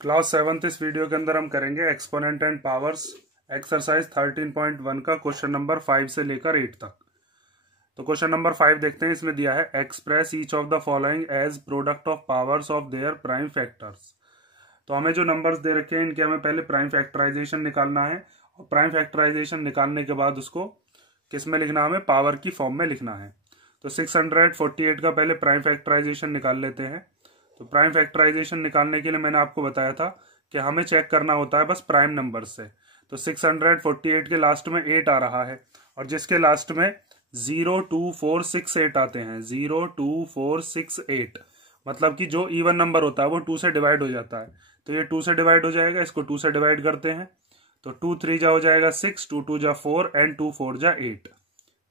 Class 7 इस video के अंदर हम करेंगे एक्सपोनेंट एंड पावर्स एक्सरसाइज 13.1 का क्वेश्चन नंबर 5 से लेकर 8 तक। तो क्वेश्चन नंबर 5 देखते हैं। इसमें दिया है express each of the following as product of powers of their prime factors. तो हमें जो नंबर्स दे रखे हैं इनके हमें पहले प्राइम फैक्टराइजेशन निकालना है और प्राइम फैक्टराइजेशन निकालने के बाद उसको किस में लिखना, हमें पावर की फॉर्म में लिखना है। तो 648 का पहले प्राइम फैक्टराइजेशन निकाल लेते हैं। तो प्राइम फैक्टराइजेशन निकालने के लिए मैंने आपको बताया था कि हमें चेक करना होता है बस प्राइम नंबर से। तो 648 के लास्ट में 8 आ रहा है और जिसके लास्ट में 02468 आते हैं, 02468 मतलब कि जो इवन नंबर होता है वो 2 से डिवाइड हो जाता है। तो ये 2 से डिवाइड हो जाएगा, इसको 2 से डिवाइड करते हैं। तो 2 3 जा हो जाएगा 6, 2 2 जा 4 एंड 2 4 जा 8।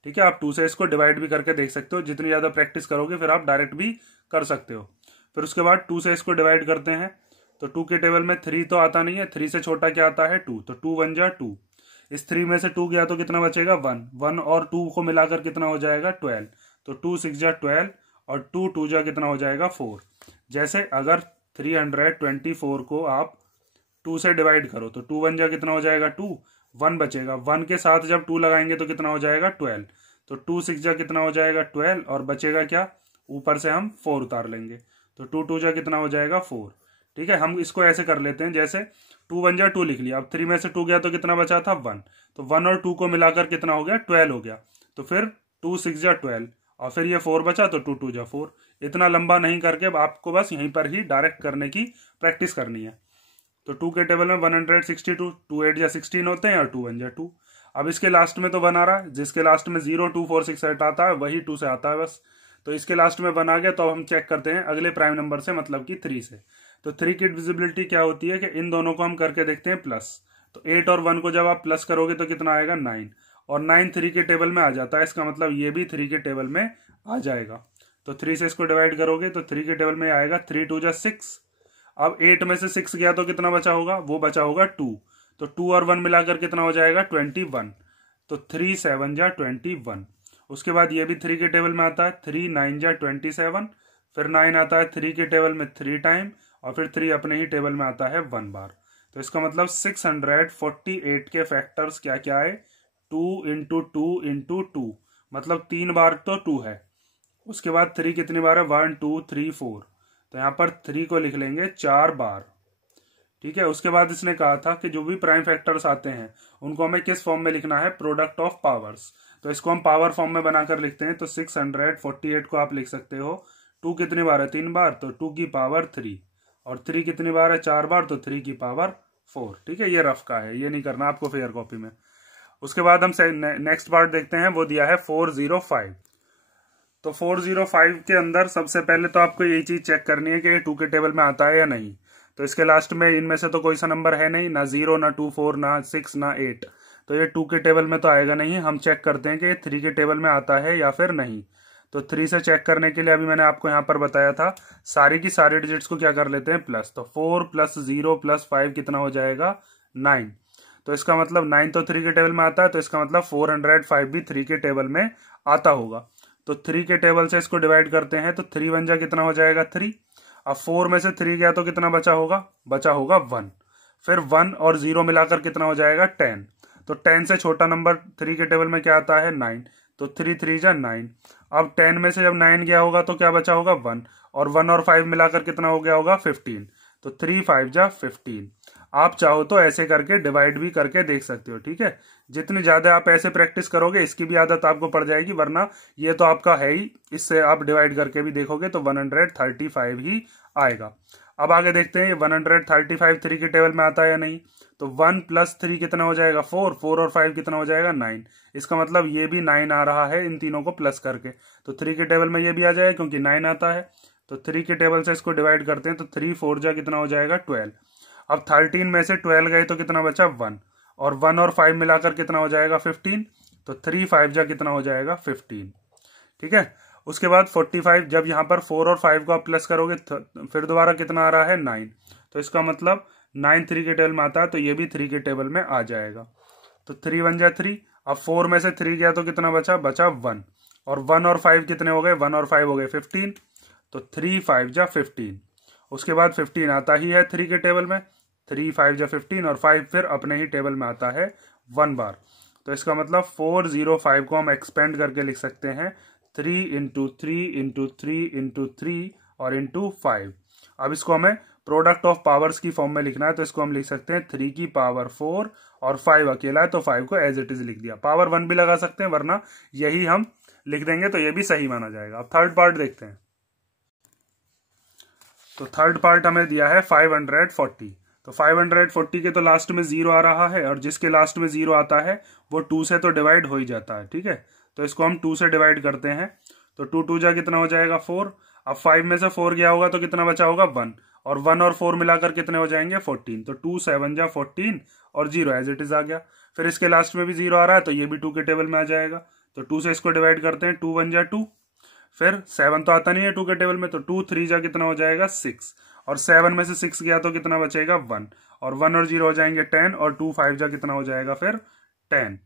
ठीक है, आप 2 से इसको डिवाइड भी करके देख सकते हो। जितनी ज्यादा प्रैक्टिस करोगे फिर आप डायरेक्ट भी कर सकते हो। फिर उसके बाद 2 से इसको डिवाइड करते हैं। तो 2 के टेबल में 3 तो आता नहीं है, 3 से छोटा क्या आता है 2। तो 2 1 जा 2, इस 3 में से 2 गया तो कितना बचेगा 1। 1 और 2 को मिलाकर कितना हो जाएगा 12। तो 2 6 जा 12 और 2 2 जा कितना हो जाएगा 4। जैसे अगर 324 को आप 2 से डिवाइड करो तो 2 1 जा कितना हो जाएगा 2, 1 बचेगा। 1 के साथ जब 2 लगाएंगे तो कितना हो जाएगा 12। तो 2 6 जा कितना हो जाएगा 12 और बचेगा क्या, ऊपर से हम 4 उतार लेंगे। तो 2 2 जा कितना हो जाएगा 4। ठीक है, हम इसको ऐसे कर लेते हैं जैसे 2 1 जा 2 लिख लिया। अब 3 में से 2 गया तो कितना बचा था 1। तो 1 और 2 को मिलाकर कितना हो गया 12 हो गया। तो फिर 2 6 जा 12 और फिर ये 4 बचा तो 2 2 जा 4। इतना लंबा नहीं करके आपको बस यहीं पर ही डायरेक्ट करने की प्रैक्टिस करनी है। तो 2 के टेबल में 162, 2 8 जा 16 होते हैं और 2 1 जा 2। अब इसके लास्ट में तो 1 आ रहा है, जिसके लास्ट में 02468 आता है वही 2 से आता है बस। तो इसके लास्ट में 1 आ गया। तो अब हम चेक करते हैं अगले प्राइम नंबर से, मतलब कि 3 से। तो 3 की डिविजिबिलिटी क्या होती है कि इन दोनों को हम करके देखते हैं प्लस। तो 8 और 1 को जब आप प्लस करोगे तो कितना आएगा 9 और 9 3 के टेबल में आ जाता है। इसका मतलब ये भी 3 के टेबल में आ जाएगा। तो 3 से इसको डिवाइड करोगे तो 3 के टेबल में आएगा 3 2 जा 6। अब 8 में से 6 गया तो कितना बचा होगा, वो बचा होगा 2। तो 2 और 1 मिलाकर कितना हो जाएगा 21। तो 3 7 जा 21। उसके बाद ये भी 3 के टेबल में आता है, 3 9 जा 27। फिर 9 आता है 3 के टेबल में 3 टाइम और फिर 3 अपने ही टेबल में आता है 1 बार। तो इसका मतलब 648 के फैक्टर्स क्या क्या है, 2 इंटू 2 इंटू 2, मतलब 3 बार तो 2 है। उसके बाद 3 कितनी बार है 1 2 3 4। तो यहाँ पर 3 को लिख लेंगे 4 बार। ठीक है, उसके बाद इसने कहा था कि जो भी प्राइम फैक्टर्स आते हैं उनको हमें किस फॉर्म में लिखना है, प्रोडक्ट ऑफ पावर्स। तो इसको हम पावर फॉर्म में बनाकर लिखते हैं। तो 648 को आप लिख सकते हो 2 कितनी बार है 3 बार, तो 2 की पावर 3 और 3 कितनी बार है 4 बार, तो 3 की पावर 4। ठीक है, ये रफ का है, ये नहीं करना आपको फेयर कॉपी में। उसके बाद हम नेक्स्ट पार्ट देखते हैं, वो दिया है 405। तो 405 के अंदर सबसे पहले तो आपको यही चीज चेक करनी है कि ये 2 के टेबल में आता है या नहीं। तो इसके लास्ट में इनमें से तो कोई सा नंबर है नहीं, ना 0 ना 2 4 ना 6 ना 8। तो ये 2 के टेबल में तो आएगा नहीं। हम चेक करते हैं कि 3 के टेबल में आता है या फिर नहीं। तो 3 से चेक करने के लिए अभी मैंने आपको यहाँ पर बताया था, सारी की सारी डिजिट्स को क्या कर लेते हैं प्लस। तो 4 प्लस 0 प्लस 5 कितना हो जाएगा 9। तो इसका मतलब 9 तो 3 के टेबल में आता है, तो इसका मतलब 405 भी 3 के टेबल में आता होगा। तो 3 के टेबल से इसको डिवाइड करते हैं। तो 3 1 जा कितना हो जाएगा 3। अब 4 में से 3 गया तो कितना बचा होगा 1। फिर 1 और 0 मिलाकर कितना हो जाएगा 10। तो 10 से छोटा नंबर 3 के टेबल में क्या आता है 9। तो 3 3 जा 9। अब 10 में से जब 9 गया होगा तो क्या बचा होगा 1 और 1 और 5 मिलाकर कितना हो गया होगा 15। तो 3 5 जा 15। आप चाहो तो ऐसे करके डिवाइड भी करके देख सकते हो। ठीक है, जितनी ज्यादा आप ऐसे प्रैक्टिस करोगे इसकी भी आदत आपको पड़ जाएगी, वरना ये तो आपका है ही, इससे आप डिवाइड करके भी देखोगे तो 135 ही आएगा। अब आगे देखते हैं ये 135 3 के टेबल में आता है या नहीं। तो 1 प्लस 3 कितना हो जाएगा 4, 4 और 5 कितना हो जाएगा 9। इसका मतलब ये भी 9 आ रहा है इन तीनों को प्लस करके। तो 3 के टेबल में ये भी आ जाएगा क्योंकि 9 आता है। तो 3 के टेबल से इसको डिवाइड करते हैं। तो 3 4 जा कितना हो जाएगा 12। अब 13 में से 12 गए तो कितना बचा 1 और 1 और 5 मिलाकर कितना हो जाएगा 15। तो 3 5 जा कितना हो जाएगा 15। ठीक है, उसके बाद 45 जब यहाँ पर 4 और 5 को आप प्लस करोगे फिर दोबारा कितना आ रहा है 9। तो इसका मतलब 9 3 के टेबल में आता है, तो ये भी 3 के टेबल में आ जाएगा। तो 3 1 जा 3। अब 4 में से 3 गया तो कितना बचा 1 और 1 और 5 कितने हो गए 1 और 5 हो गए 15। तो 3 5 जा 15 उसके बाद 15 आता ही है 3 के टेबल में, 3 5 जा 15 और 5 फिर अपने ही टेबल में आता है 1 बार। तो इसका मतलब 405 को हम एक्सपेंड करके लिख सकते हैं 3 इंटू 3 इंटू 3 इंटू 3 और इंटू 5। अब इसको हमें प्रोडक्ट ऑफ पावर्स की फॉर्म में लिखना है, तो इसको हम लिख सकते हैं 3 की पावर 4 और 5 अकेला है तो 5 को एज इट इज लिख दिया। पावर 1 भी लगा सकते हैं, वरना यही हम लिख देंगे तो ये भी सही माना जाएगा। अब थर्ड पार्ट देखते हैं। तो थर्ड पार्ट हमें दिया है 540। तो 540 के तो लास्ट में 0 आ रहा है, और जिसके लास्ट में 0 आता है वो 2 से तो डिवाइड हो ही जाता है, ठीक है। तो इसको हम 2 से डिवाइड करते हैं, तो 2 2 जा कितना हो जाएगा 4। अब 5 में से 4 गया होगा तो कितना बचा होगा 1, और 1 और 4 मिलाकर कितने हो जाएंगे 14। तो 2 7 जा 14 और 0 एज इट इज आ गया। फिर इसके लास्ट में भी 0 आ रहा है तो ये भी 2 के टेबल में आ जाएगा। तो 2 से इसको डिवाइड करते हैं, 2 1 जा 2, फिर 7 तो आता नहीं है 2 के टेबल में, तो 2 3 जा कितना हो जाएगा 6, और 7 में से 6 गया तो कितना बचेगा 1, और 1 और 0 हो जाएंगे 10, और 2 5 जा कितना हो जाएगा फिर 10,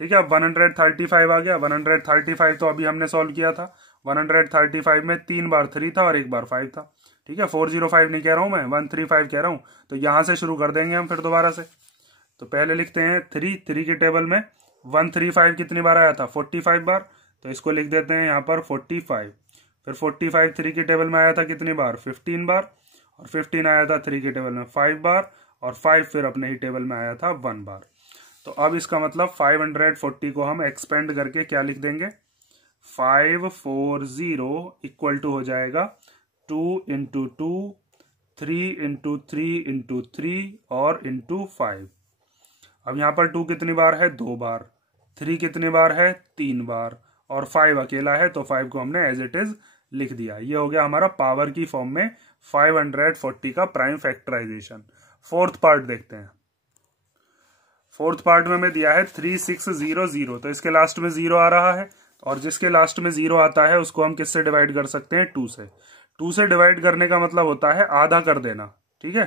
ठीक है। अब 135 आ गया। 135 तो अभी हमने सॉल्व किया था। 135 में 3 बार 3 था और 1 बार 5 था, ठीक है। 405 नहीं कह रहा हूं मैं, 135 कह रहा हूं। तो यहां से शुरू कर देंगे हम फिर दोबारा से। तो पहले लिखते हैं 3 के टेबल में 135 कितनी बार आया था 45 बार, तो इसको लिख देते हैं यहाँ पर 45। फिर 45 3 के टेबल में आया था कितनी बार 15 बार, और 15 आया था 3 के टेबल में 5 बार, और 5 फिर अपने ही टेबल में आया था 1 बार। तो अब इसका मतलब 540 को हम एक्सपेंड करके क्या लिख देंगे 540 इक्वल टू हो जाएगा 2 इंटू 2, 3 इंटू 3 इंटू 3 और इंटू 5। अब यहाँ पर 2 कितनी बार है 2 बार, 3 कितनी बार है 3 बार, और 5 अकेला है तो 5 को हमने एज इट इज लिख दिया। ये हो गया हमारा पावर की फॉर्म में 540 का प्राइम फैक्टराइजेशन। फोर्थ पार्ट देखते हैं। फोर्थ पार्ट में हमें दिया है 3600, तो इसके लास्ट में 0 आ रहा है, और जिसके लास्ट में 0 आता है उसको हम किससे डिवाइड कर सकते हैं 2 से। 2 से डिवाइड करने का मतलब होता है आधा कर देना, ठीक है।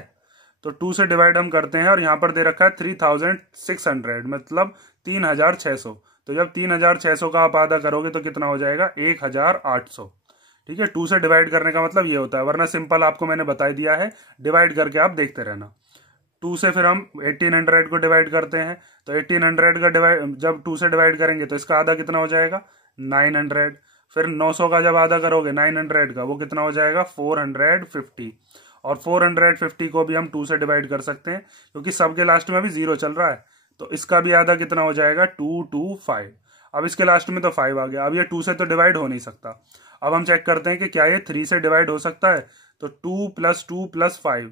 तो 2 से डिवाइड हम करते हैं, और यहाँ पर दे रखा है 3600 मतलब 3600। तो जब 3600 का आप आधा करोगे तो कितना हो जाएगा 1800, ठीक है। 2 से डिवाइड करने का मतलब ये होता है, वरना सिंपल आपको मैंने बता दिया है, डिवाइड करके आप देखते रहना। 2 से फिर हम 1800 को डिवाइड करते हैं, तो 1800 का डिवाइड जब 2 से डिवाइड करेंगे तो इसका आधा कितना हो जाएगा 900। फिर 900 का जब आधा करोगे 900 का, वो कितना हो जाएगा 450, और 450 को भी हम 2 से डिवाइड कर सकते हैं क्योंकि सबके लास्ट में अभी 0 चल रहा है। तो इसका भी आधा कितना हो जाएगा 225। अब इसके लास्ट में तो 5 आ गया। अब ये 2 से तो डिवाइड हो नहीं सकता। अब हम चेक करते हैं कि क्या ये 3 से डिवाइड हो सकता है। तो 2 + 2 + 5,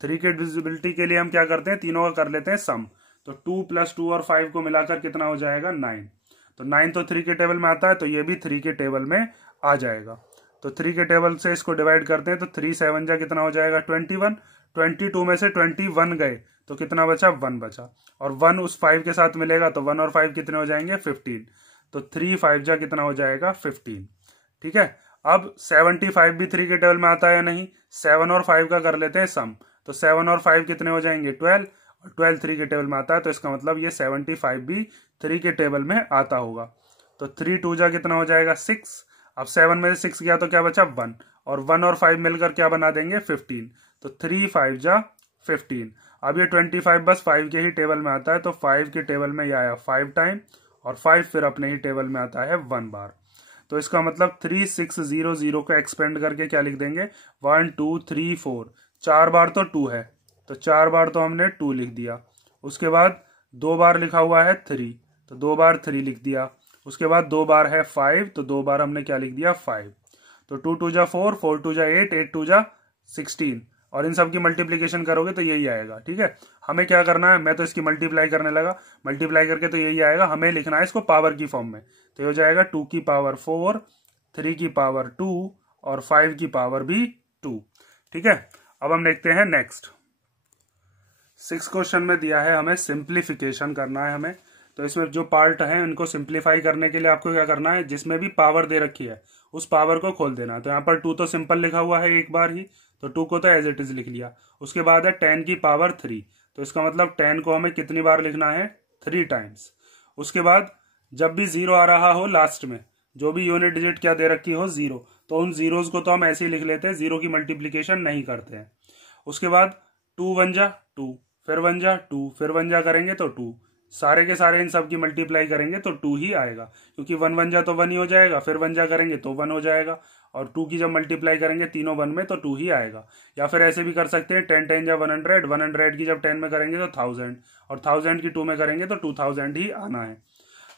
3 के डिविजिबिलिटी के लिए हम क्या करते हैं तीनों का कर लेते हैं सम। तो 2 + 2 और 5 को मिलाकर कितना हो जाएगा 9। तो 9 तो 3 के टेबल में आता है, तो ये भी 3 के टेबल में आ जाएगा। तो 3 के टेबल से इसको डिवाइड करते हैं, तो 3 7 जा कितना हो जाएगा 21। 22 में से 21 गए तो कितना बचा 1 बचा, और 1 उस 5 के साथ मिलेगा तो 1 और 5 कितने हो जाएंगे 15। तो 3 5 जा कितना हो जाएगा 15, ठीक है। अब 75 भी 3 के टेबल में आता है या नहीं, 7 और 5 का कर लेते हैं सम। तो 7 और 5 कितने हो जाएंगे 12, और 12 3 के टेबल में आता है, तो इसका मतलब ये 75 भी 3 के टेबल में आता होगा। तो 3 2 जा कितना हो जाएगा 6। अब 7 में से 6 गया तो क्या बचा 1, और 1 और 5 मिलकर क्या बना देंगे 15। तो 3 5 जा 15। अब ये 25 बस 5 के ही टेबल में आता है, तो 5 के टेबल में ये आया 5 टाइम, और 5 फिर अपने ही टेबल में आता है 1 बार। तो इसका मतलब 3600 को एक्सपेंड करके क्या लिख देंगे 1 2 3 4। 4 बार तो 2 है, तो 4 बार तो हमने 2 लिख दिया। उसके बाद 2 बार लिखा हुआ है 3, तो 2 बार 3 लिख दिया। उसके बाद 2 बार है 5, तो 2 बार हमने क्या लिख दिया 5। तो 2 2 जा 4, 4 2 जा 8, 8 2 जा 16, और इन सब की मल्टीप्लीकेशन करोगे तो यही आएगा, ठीक है। हमें क्या करना है, मैं तो इसकी मल्टीप्लाई करने लगा, मल्टीप्लाई करके तो यही आएगा। हमें लिखना है इसको पावर की फॉर्म में, तो ये हो जाएगा 2 की पावर 4, 3 की पावर 2 और 5 की पावर भी 2, ठीक है। अब हम देखते हैं नेक्स्ट 6 क्वेश्चन में दिया है हमें सिंप्लीफिकेशन करना है हमें। तो इसमें जो पार्ट है उनको सिंप्लीफाई करने के लिए आपको क्या करना है, जिसमें भी पावर दे रखी है उस पावर को खोल देना। तो यहाँ पर 2 तो सिंपल लिखा हुआ है एक बार ही, तो 2 को तो एज इट इज लिख लिया। उसके बाद है 10 की पावर 3, तो इसका मतलब 10 को हमें कितनी बार लिखना है 3 टाइम्स। उसके बाद जब भी 0 आ रहा हो लास्ट में, जो भी यूनिट डिजिट क्या दे रखी हो 0, तो उन जीरोज को तो हम ऐसे ही लिख लेते हैं, जीरो की मल्टीप्लीकेशन नहीं करते हैं। उसके बाद 2 1 जा 2, फिर 1 जा 2, फिर 1 जा करेंगे तो 2, सारे के सारे इन सब की मल्टीप्लाई करेंगे तो 2 ही आएगा, क्योंकि 1 1 जा तो 1 ही हो जाएगा, फिर 1 जा करेंगे तो 1 हो जाएगा, और 2 की जब मल्टीप्लाई करेंगे तीनों 1 में तो 2 ही आएगा। या फिर ऐसे भी कर सकते हैं 10 10 जा 100, 100 की जब 10 में करेंगे तो 1000, और 1000 की 2 में करेंगे तो 2000 ही आना है।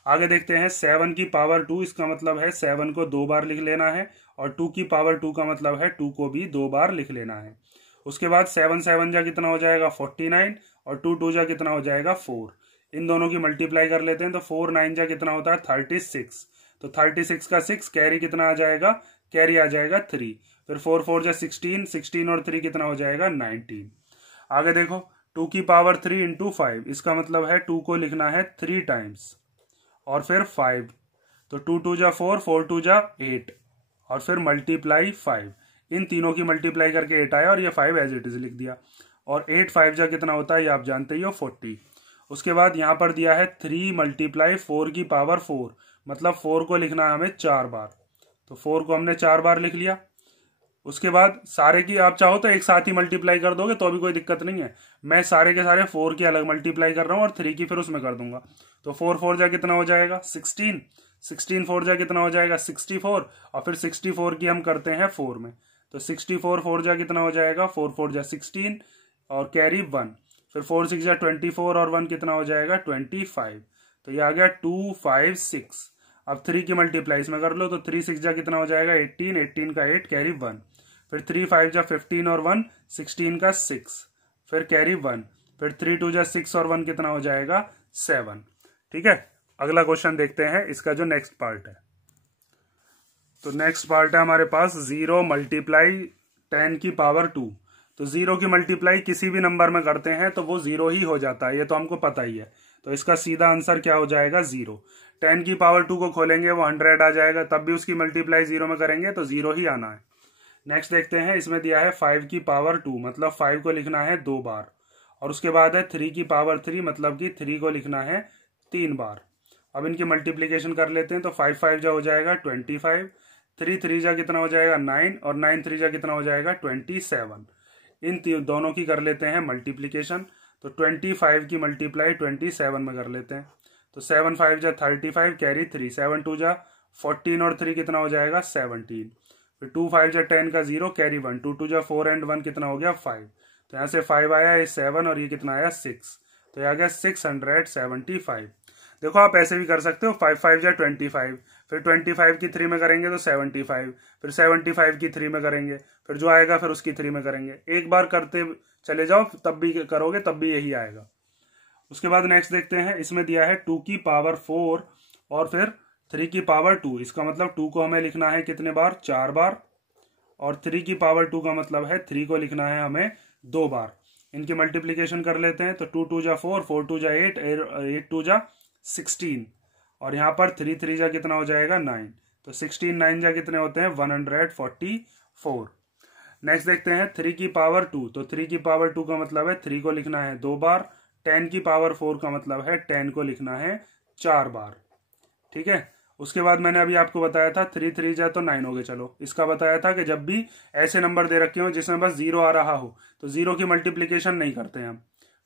आगे देखते हैं 7 की पावर 2, इसका मतलब है 7 को 2 बार लिख लेना है, और 2 की पावर 2 का मतलब है 2 को भी 2 बार लिख लेना है। उसके बाद 7 7 जा कितना हो जाएगा 49, और 2 2 जा कितना हो जाएगा 4। इन दोनों की मल्टीप्लाई कर लेते हैं तो 4 9 जा कितना होता है 36, तो 36 का 6 कैरी कितना आ जाएगा, कैरी आ जाएगा 3, फिर 4 4 जा 16, 16 और 3 कितना हो जाएगा 19। आगे देखो 2 की पावर 3 इंटू 5, इसका मतलब है 2 को लिखना है 3 टाइम्स, और फिर 5, तो 2 2 जा 4, 4 2 जा 8, और फिर मल्टीप्लाई 5, इन तीनों की मल्टीप्लाई करके 8 आया और ये 5 एज इट इज लिख दिया, और 8 5 जा कितना होता है ये आप जानते ही हो 40। उसके बाद यहाँ पर दिया है 3 मल्टीप्लाई 4 की पावर 4, मतलब 4 को लिखना है हमें 4 बार, तो 4 को हमने 4 बार लिख लिया। उसके बाद सारे की आप चाहो तो एक साथ ही मल्टीप्लाई कर दोगे तो भी कोई दिक्कत नहीं है, मैं सारे के सारे 4 की अलग मल्टीप्लाई कर रहा हूँ और 3 की फिर उसमें कर दूंगा। तो 4 4 जा कितना हो जाएगा 16, 16 4 जा कितना हो जाएगा 64, और फिर 64 की हम करते हैं 4 में, तो 64 4 जा कितना हो जाएगा 4 4 जा 16, और कैरी 1, फिर 4 6 जा 24, और 1 कितना हो जाएगा 25, तो ये आ गया 2 5 6। अब 3 की मल्टीप्लाई इसमें कर लो, तो 3 6 जा कितना हो जाएगा 18, 18 का 8 कैरी 1, फिर 3 5 जा 15 और 1 16 का 6, फिर कैरी 1, फिर 3 2 जा 6 और 1 कितना हो जाएगा 7। ठीक है, अगला क्वेश्चन देखते हैं इसका जो नेक्स्ट पार्ट है। तो नेक्स्ट पार्ट है हमारे पास 0 मल्टीप्लाई 10 की पावर 2। तो 0 की मल्टीप्लाई किसी भी नंबर में करते हैं तो वो 0 ही हो जाता है, ये तो हमको पता ही है। तो इसका सीधा आंसर क्या हो जाएगा 0। 10 की पावर 2 को खोलेंगे वो 100 आ जाएगा, तब भी उसकी मल्टीप्लाई 0 में करेंगे तो 0 ही आना है। नेक्स्ट देखते हैं, इसमें दिया है 5 की पावर 2, मतलब 5 को लिखना है 2 बार, और उसके बाद है 3 की पावर 3, मतलब कि 3 को लिखना है 3 बार। अब इनकी मल्टीप्लीकेशन कर लेते हैं, तो 5 5 जा हो जाएगा 25, 3 3 जा कितना हो जाएगा 9, और 9 3 जा कितना हो जाएगा 27। इन दोनों की कर लेते हैं मल्टीप्लीकेशन, तो 25 की मल्टीप्लाई 27 में कर लेते हैं, तो 7 5 जा 35 कैरी 3, 7 2 जा 14 और 3 कितना हो जाएगा 17, फिर 2 5 जा 10 का 0 कैरी 1, 2 2 जा 4 एंड 1 कितना हो गया 5, तो यहाँ से 5 आया, ये 7 और ये कितना आया 6, तो ये आ गया 675। देखो आप ऐसे भी कर सकते हो, 5 5 जा 25, फिर 25 की 3 में करेंगे तो 75, फिर 75 की 3 में करेंगे, फिर जो आएगा फिर उसकी 3 में करेंगे, एक बार करते चले जाओ तब भी करोगे तब भी यही आएगा। उसके बाद नेक्स्ट देखते हैं, इसमें दिया है 2 की पावर 4 और फिर 3 की पावर 2, इसका मतलब 2 को हमें लिखना है कितने बार 4 बार, और 3 की पावर 2 का मतलब है 3 को लिखना है हमें 2 बार। इनकी मल्टीप्लीकेशन कर लेते हैं, तो 2 2 जा 4, 4 2 जा 8, 8 2 जा 16, और यहाँ पर 3 3 जा कितना हो जाएगा 9, तो 16 9 जा कितने होते हैं 144। नेक्स्ट देखते हैं 3 की पावर 2, तो 3 की पावर 2 का मतलब है 3 को लिखना है 2 बार, 10 की पावर 4 का मतलब है 10 को लिखना है 4 बार। ठीक है, उसके बाद मैंने अभी आपको बताया था 3 3 जा तो 9 हो गए। चलो इसका बताया था कि जब भी ऐसे नंबर दे रखे हो जिसमें बस 0 आ रहा हो तो 0 की मल्टीप्लीकेशन नहीं करते हैं हम।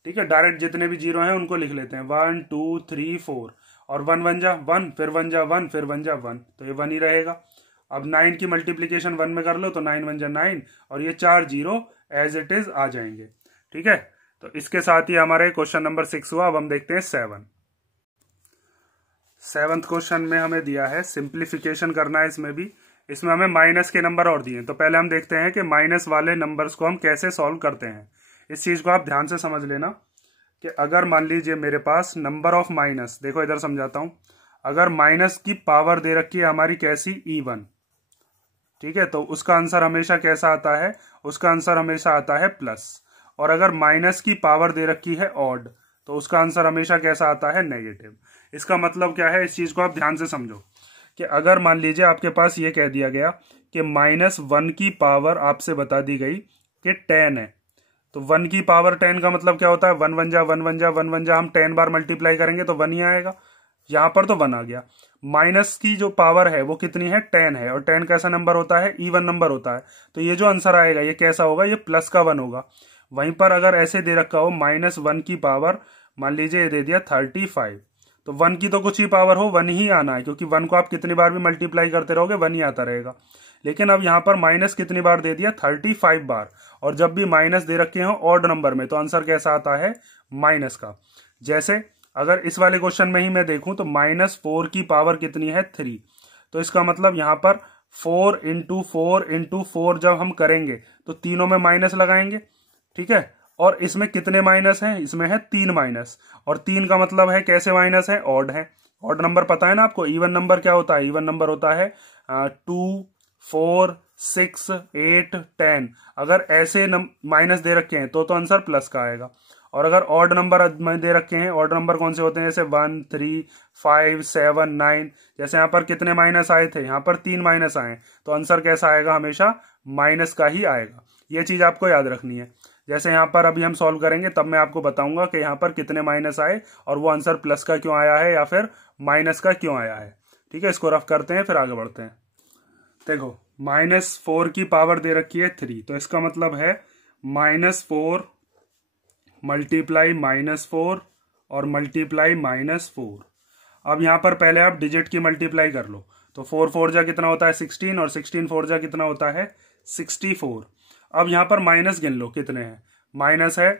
ठीक है, डायरेक्ट जितने भी 0 हैं उनको लिख लेते हैं 1 2 3 4, और 1 1 जा 1, फिर 1 जा 1, फिर 1 जा 1, तो ये 1 ही रहेगा। अब 9 की मल्टीप्लीकेशन 1 में कर लो, तो 9 1 जा 9, और ये 4 0 एज इट इज आ जाएंगे। ठीक है, तो इसके साथ ही हमारे क्वेश्चन नंबर 6 हुआ। अब हम देखते हैं 7th क्वेश्चन में हमें दिया है सिंप्लीफिकेशन करना है। इसमें हमें माइनस के नंबर और दिए, तो पहले हम देखते हैं कि माइनस वाले नंबर्स को हम कैसे सॉल्व करते हैं। इस चीज को आप ध्यान से समझ लेना कि अगर मान लीजिए मेरे पास नंबर ऑफ माइनस, देखो इधर समझाता हूं, अगर माइनस की पावर दे रखी है हमारी कैसी E1, ठीक है, तो उसका आंसर हमेशा कैसा आता है, उसका आंसर हमेशा आता है प्लस। और अगर माइनस की पावर दे रखी है ऑड, तो उसका आंसर हमेशा कैसा आता है नेगेटिव। इसका मतलब क्या है, इस चीज को आप ध्यान से समझो कि अगर मान लीजिए आपके पास ये कह दिया गया कि -1 की पावर आपसे बता दी गई कि 10 है, तो 1 की पावर 10 का मतलब क्या होता है 1 1 जा 1 1 जा 1 1 जा, हम 10 बार मल्टीप्लाई करेंगे तो 1 ही आएगा। यहां पर तो 1 आ गया, माइनस की जो पावर है वो कितनी है, 10 है, और 10 कैसा नंबर होता है, इवन नंबर होता है। तो ये जो आंसर आएगा ये कैसा होगा, ये प्लस का 1 होगा। वहीं पर अगर ऐसे दे रखा हो -1 की पावर, मान लीजिए ये दे दिया 35, तो 1 की तो कुछ ही पावर हो, 1 ही आना है, क्योंकि 1 को आप कितनी बार भी मल्टीप्लाई करते रहोगे 1 ही आता रहेगा। लेकिन अब यहाँ पर माइनस कितनी बार दे दिया, 35 बार, और जब भी माइनस दे रखे हो ऑड नंबर में तो आंसर कैसा आता है, माइनस का। जैसे अगर इस वाले क्वेश्चन में ही मैं देखूं तो -4 की पावर कितनी है, 3, तो इसका मतलब यहाँ पर 4 × 4 × 4 जब हम करेंगे तो तीनों में माइनस लगाएंगे, ठीक है। और इसमें कितने माइनस हैं, इसमें है 3 माइनस, और 3 का मतलब है कैसे माइनस है, ऑड है। ऑड नंबर पता है ना आपको, इवन नंबर क्या होता है, इवन नंबर होता है 2, 4, 6, 8, 10। अगर ऐसे माइनस दे रखे हैं तो आंसर प्लस का आएगा। और अगर ऑड नंबर दे रखे हैं, ऑड नंबर कौन से होते हैं, जैसे 1, 3, 5, 7, 9, जैसे यहाँ पर कितने माइनस आए थे, यहाँ पर 3 माइनस आए, तो आंसर कैसा आएगा, हमेशा माइनस का ही आएगा। ये चीज आपको याद रखनी है। जैसे यहाँ पर अभी हम सॉल्व करेंगे तब मैं आपको बताऊंगा कि यहाँ पर कितने माइनस आए और वो आंसर प्लस का क्यों आया है या फिर माइनस का क्यों आया है। ठीक है, इसको रफ करते हैं फिर आगे बढ़ते हैं। देखो -4 की पावर दे रखी है 3, तो इसका मतलब है -4 मल्टीप्लाई -4 और मल्टीप्लाई -4। अब यहाँ पर पहले आप डिजिट की मल्टीप्लाई कर लो, तो 4 4 जा कितना होता है 16, और 16 4 जा कितना होता है 64। अब यहाँ पर माइनस गिन लो कितने हैं, माइनस है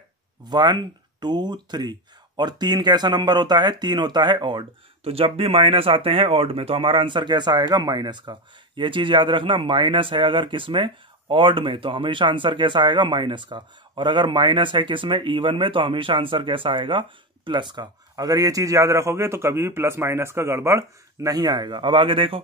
1, 2, 3, और 3 कैसा नंबर होता है, 3 होता है ऑड। तो जब भी माइनस आते हैं ऑड में तो हमारा आंसर कैसा आएगा, माइनस का। ये चीज याद रखना, माइनस है अगर किसमें, ऑड में, तो हमेशा आंसर कैसा आएगा, माइनस का। और अगर माइनस है किसमें, इवन में, तो हमेशा आंसर कैसा आएगा, प्लस का। अगर ये चीज याद रखोगे तो कभी भी प्लस माइनस का गड़बड़ नहीं आएगा। अब आगे देखो,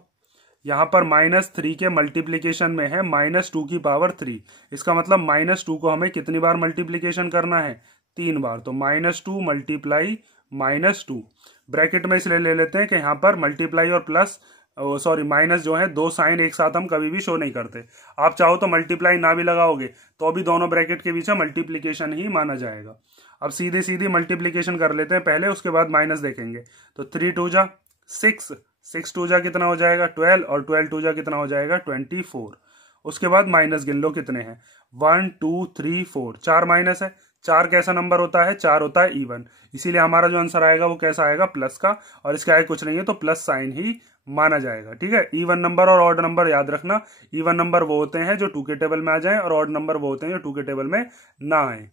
यहाँ पर -3 के मल्टीप्लीकेशन में है -2 की पावर 3। इसका मतलब -2 को हमें कितनी बार मल्टीप्लीकेशन करना है, 3 बार। तो -2 मल्टीप्लाई -2, ब्रैकेट में इसलिए ले लेते हैं कि यहाँ पर मल्टीप्लाई और प्लस माइनस जो है, दो साइन एक साथ हम कभी भी शो नहीं करते। आप चाहो तो मल्टीप्लाई ना भी लगाओगे तो भी दोनों ब्रैकेट के बीच में मल्टीप्लीकेशन ही माना जाएगा। अब सीधी सीधी मल्टीप्लीकेशन कर लेते हैं पहले, उसके बाद माइनस देखेंगे। तो 3 2 जा 6, 6 2 जा कितना हो जाएगा 12, और 12 2 जा कितना हो जाएगा 24। उसके बाद माइनस गिन लो कितने हैं, 1, 2, 3, 4, 4 माइनस है। 4 कैसा नंबर होता है, 4 होता है इवन, इसीलिए हमारा जो आंसर आएगा वो कैसा आएगा, प्लस का। और इसके आगे कुछ नहीं है तो प्लस साइन ही माना जाएगा। ठीक है, इवन नंबर और ऑड नंबर याद रखना, इवन नंबर वो होते हैं जो 2 के टेबल में आ जाएं, और ऑड नंबर वो होते हैं जो 2 के टेबल में ना आए।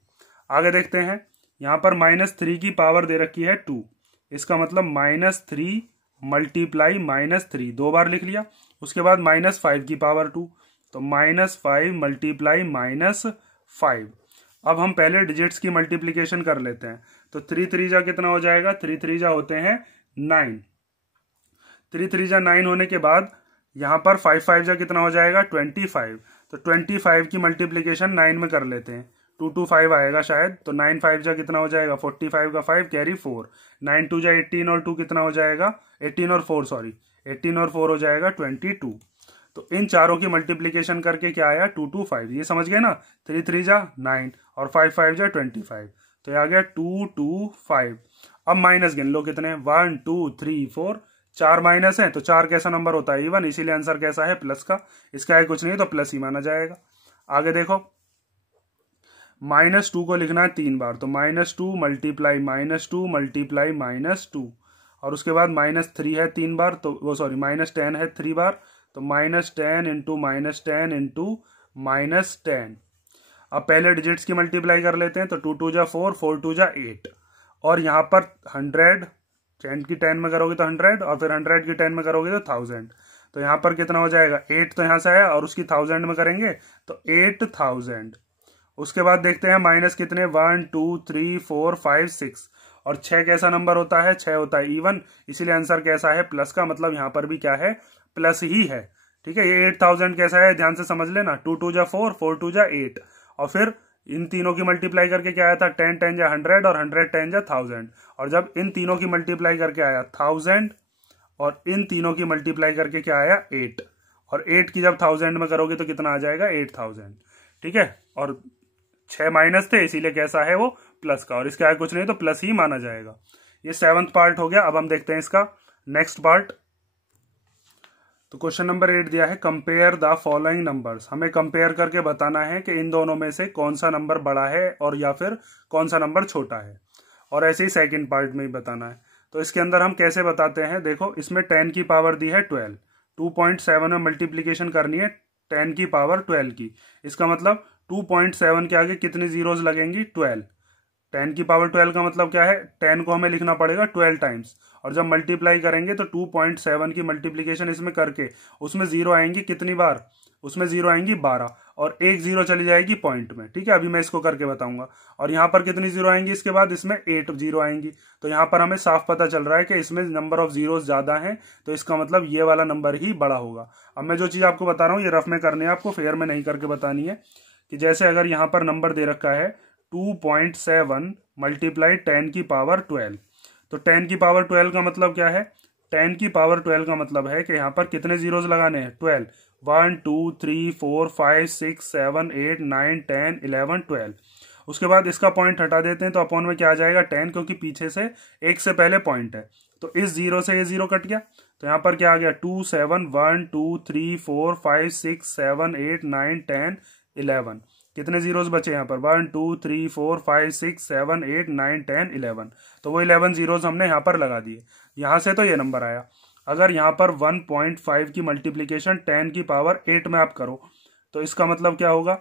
आगे देखते हैं, यहाँ पर -3 की पावर दे रखी है 2। इसका मतलब -3 मल्टीप्लाई -3, 2 बार लिख लिया। उसके बाद -5 की पावर 2, तो -5 मल्टीप्लाई -5। अब हम पहले डिजिट्स की मल्टीप्लीकेशन कर लेते हैं। तो 3 3 जा कितना हो जाएगा, 3 3 जा होते हैं 9, 3 3 जा 9 होने के बाद यहाँ पर 5 5 जा कितना हो जाएगा 25। तो 25 की मल्टीप्लीकेशन 9 में कर लेते हैं, 2 2 5 आएगा शायद। तो 9 5 जा कितना हो जाएगा 45 का 5 कैरी 4, 9 2 जा 18 और 2 कितना हो जाएगा 18 और 4 सॉरी 18 और 4 हो जाएगा 22। तो इन चारों की मल्टीप्लीकेशन करके क्या आया 2 2 5, ये समझ गए ना। 3 3 जा 9 और 5 5 जा 25, तो ये आ गया 2 2 5। अब माइनस गिन लो कितने, 1 2 3 4, 4 माइनस है तो 4 कैसा नंबर होता है इवन, इसीलिए आंसर कैसा है प्लस का। इसका है कुछ नहीं तो प्लस ही माना जाएगा। आगे देखो, -2 को लिखना है 3 बार, तो -2 मल्टीप्लाई -2 मल्टीप्लाई -2, और उसके बाद -3 है 3 बार, तो वो सॉरी -10 है 3 बार, तो -10 इंटू -10 इंटू -10। अब पहले डिजिट्स की मल्टीप्लाई कर लेते हैं, तो 2 2 जा 4, 4 2 जा 8, और यहाँ पर 100 10 की 10 में करोगे तो 100, और फिर 100 की 10 में करोगे तो 1000। तो यहाँ पर कितना हो जाएगा 8, तो यहाँ से आया, और उसकी 1000 में करेंगे तो 8000। उसके बाद देखते हैं माइनस कितने, 1 2 3 4 5 6, और 6 कैसा नंबर होता है, 6 होता है इवन, इसीलिए आंसर कैसा है प्लस का। मतलब यहाँ पर भी क्या है प्लस ही है। ठीक है, ये 8000 कैसा है ध्यान से समझ लेना, 2 2 जा 4, 4 2 जा 8, और फिर इन तीनों की मल्टीप्लाई करके क्या आया था 10 10 जा 100, और 100 10 जा 1000, और जब इन तीनों की मल्टीप्लाई करके आया 1000, और इन तीनों की मल्टीप्लाई करके क्या आया 8, और 8 की जब 1000 में करोगे तो कितना आ जाएगा 8000। ठीक है, और 6 माइनस थे इसीलिए कैसा है वो प्लस का, और इसके आगे कुछ नहीं तो प्लस ही माना जाएगा। ये 7th पार्ट हो गया। अब हम देखते हैं इसका नेक्स्ट पार्ट। तो क्वेश्चन नंबर 8 दिया है कंपेयर द फॉलोइंग नंबर्स। हमें कंपेयर करके बताना है कि इन दोनों में से कौन सा नंबर बड़ा है और या फिर कौन सा नंबर छोटा है, और ऐसे ही सेकंड पार्ट में ही बताना है। तो इसके अंदर हम कैसे बताते हैं, देखो इसमें 10 की पावर दी है 12, 2.7 में मल्टीप्लीकेशन करनी है 10 की पावर 12 की। इसका मतलब 2.7 के आगे कितनी जीरोस लगेंगी, 12। 10 की पावर 12 का मतलब क्या है, 10 को हमें लिखना पड़ेगा 12 टाइम्स, और जब मल्टीप्लाई करेंगे तो 2.7 की मल्टीप्लीकेशन इसमें करके उसमें जीरो आएंगी कितनी बार, उसमें जीरो आएंगी 12, और एक जीरो चली जाएगी पॉइंट में। ठीक है, अभी मैं इसको करके बताऊंगा। और यहाँ पर कितनी जीरो आएंगी, इसके बाद इसमें 8 जीरो आएंगी। तो यहाँ पर हमें साफ पता चल रहा है कि इसमें नंबर ऑफ जीरोस ज्यादा हैं, तो इसका मतलब ये वाला नंबर ही बड़ा होगा। अब मैं जो चीज आपको बता रहा हूँ ये रफ में करनी है, आपको फेयर में नहीं करके बतानी है। कि जैसे अगर यहाँ पर नंबर दे रखा है 2.7 मल्टीप्लाई 10 की पावर 12, तो 10 की पावर 12 का मतलब क्या है, 10 की पावर 12 का मतलब है कि यहाँ पर कितने जीरोस लगाने हैं, 12। 1 2 3 4 5 6 7 8 9 10 11 12। उसके बाद इसका पॉइंट हटा देते हैं तो अपॉन में क्या आ जाएगा 10, क्योंकि पीछे से एक से पहले पॉइंट है, तो इस जीरो से ये जीरो कट गया। तो यहाँ पर क्या आ गया 2 7 1 2 3 4 5 6 7 8 9 10 11। कितने जीरोस बचे यहाँ पर, 1 2 3 4 5 6 7 8 9 10 11। तो वो 11 जीरोस हमने यहाँ पर लगा दिए। यहाँ से तो ये नंबर आया। अगर यहाँ पर 1.5 की मल्टीप्लीकेशन 10 की पावर 8 में आप करो तो इसका मतलब क्या होगा,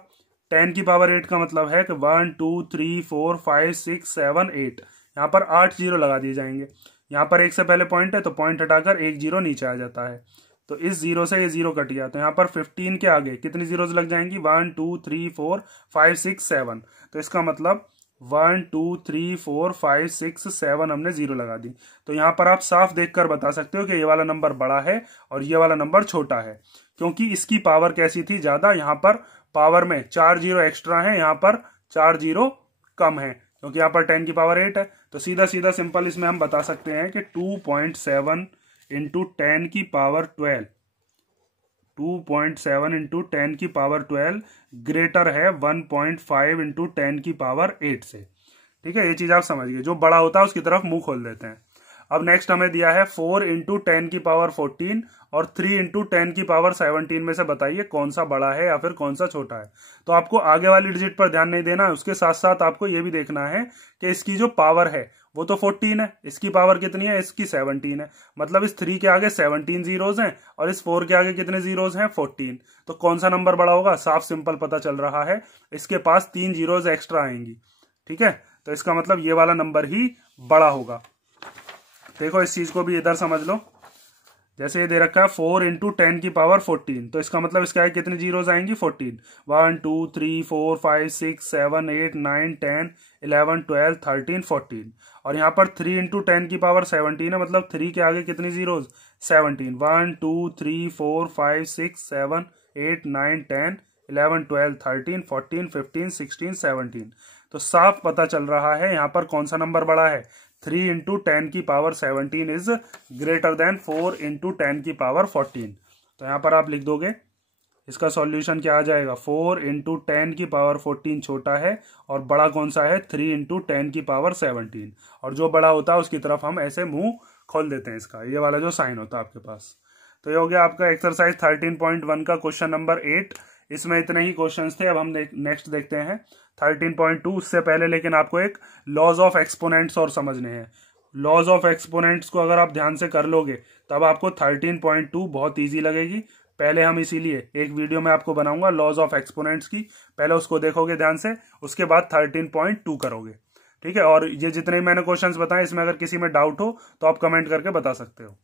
10 की पावर 8 का मतलब है कि 1 2 3 4 5 6 7 8। यहाँ पर 8 जीरो लगा दिए जाएंगे। यहाँ पर एक से पहले पॉइंट है तो पॉइंट हटाकर एक जीरो नीचे आ जाता है, तो इस जीरो से ये जीरो कट गया। तो यहाँ पर 15 के आगे कितनी जीरोस लग जाएंगी, 1 2 3 4 5 6 7। तो इसका मतलब 1 2 3 4 5 6 7 हमने जीरो लगा दी। तो यहाँ पर आप साफ देखकर बता सकते हो कि ये वाला नंबर बड़ा है और ये वाला नंबर छोटा है, क्योंकि इसकी पावर कैसी थी, ज्यादा। यहाँ पर पावर में 4 जीरो एक्स्ट्रा है, यहाँ पर 4 जीरो कम है, क्योंकि यहाँ पर 10 की पावर 8 है। तो सीधा सीधा सिंपल इसमें हम बता सकते हैं कि 2.7 इंटू 10 की पावर 12, 2.7 इंटू 10 की पावर 12 ग्रेटर है 1.5 इंटू 10 की पावर 8 से। ठीक है, ये चीज आप समझ गए। जो बड़ा होता है उसकी तरफ मुंह खोल देते हैं। अब नेक्स्ट हमें दिया है 4 इंटू 10 की पावर 14 और 3 इंटू 10 की पावर 17 में से बताइए कौन सा बड़ा है या फिर कौन सा छोटा है। तो आपको आगे वाली डिजिट पर ध्यान नहीं देना है, उसके साथ साथ आपको यह भी देखना है कि इसकी जो पावर है वो तो 14 है, इसकी पावर कितनी है, इसकी 17 है। मतलब इस 3 के आगे 17 जीरोस हैं और इस 4 के आगे कितने जीरोस हैं, 14। तो कौन सा नंबर बड़ा होगा, साफ सिंपल पता चल रहा है, इसके पास 3 जीरोस एक्स्ट्रा आएंगी। ठीक है, तो इसका मतलब ये वाला नंबर ही बड़ा होगा। देखो इस चीज को भी इधर समझ लो। जैसे ये दे रखा है 4 इंटू 10 की पावर 14, तो इसका मतलब इसके आगे कितनी जीरोस आएंगी, 14। 1 2 3 4 5 6 7 8 9 10 11 12 13 14। और यहाँ पर 3 इंटू 10 की पावर 17 है, मतलब 3 के आगे कितनी जीरोस, 17। 1 2 3 4 5 6 7 8 9 10 11 12 13 14 15 16 17। तो साफ पता चल रहा है यहाँ पर कौन सा नंबर बड़ा है, 3 इंटू 10 की power 17 is greater than 4 into 10 की पावर 14। तो यहाँ पर आप लिख दोगे, इसका सॉल्यूशन क्या आ जाएगा, 4 इंटू 10 की पावर 14 छोटा है और बड़ा कौन सा है, 3 इंटू 10 की पावर 17। और जो बड़ा होता है उसकी तरफ हम ऐसे मुंह खोल देते हैं, इसका ये वाला जो साइन होता है आपके पास। तो ये हो गया आपका एक्सरसाइज 13.1 का क्वेश्चन नंबर 8। इसमें इतने ही क्वेश्चंस थे। अब हम नेक्स्ट देखते हैं 13.2। उससे पहले लेकिन आपको एक लॉज ऑफ एक्सपोनेंट्स और समझने हैं। लॉज ऑफ एक्सपोनेंट्स को अगर आप ध्यान से कर लोगे तब आपको 13.2 बहुत इजी लगेगी। पहले हम इसीलिए एक वीडियो में आपको बनाऊंगा लॉज ऑफ एक्सपोनेंट्स की, पहले उसको देखोगे ध्यान से, उसके बाद 13.2 करोगे। ठीक है, और ये जितने मैंने क्वेश्चंस बताए इसमें अगर किसी में डाउट हो तो आप कमेंट करके बता सकते हो।